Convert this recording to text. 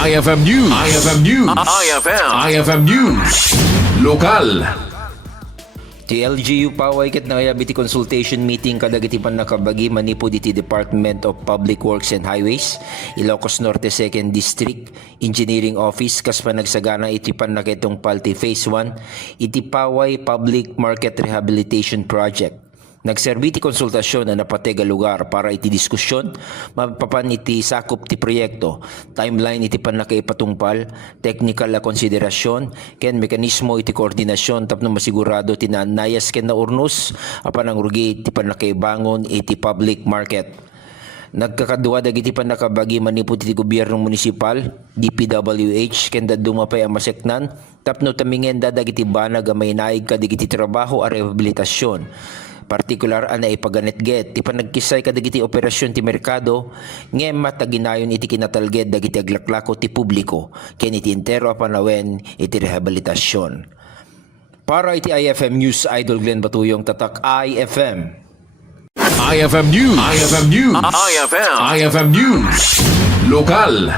IFM News. IFM News. IFM News. Lokal. Ti LGU paway ket nangayabiti consultation meeting kadagiti pan nakabagi manipo diti Department of Public Works and Highways, Ilocos Norte 2nd District Engineering Office kas panagsagana iti pan nakitong Palti Phase 1 iti paway Public Market Rehabilitation Project. Nagserbi ti konsultasyon na napatega lugar para iti diskusyon, mapapan iti sakop ti proyekto, timeline iti panakaipatungpal, technical na konsiderasyon, ken mekanismo iti koordinasyon tapno masigurado tinanayas ken na urnos, apan ang rugi iti panakaibangon iti public market. Nagkakadwa dagiti panakabagi manipod iti gobyernong munisipal, DPWH, ken dadumapay ang maseknan, tapno tamingen dagiti banag a may naig kadigiti trabaho a rehabilitasyon. Partikular na ipaganetget ti panagkisay kadagiti operasyon ti merkado ngem mataginayon iti kinatalged dagiti aglaklako ti publiko ken iti entero a panawen iti rehabilitasyon. Para iti IFM News, Idol Glenn Batuyong, tatak IFM. IFM News. IFM News. IFM News. Lokal.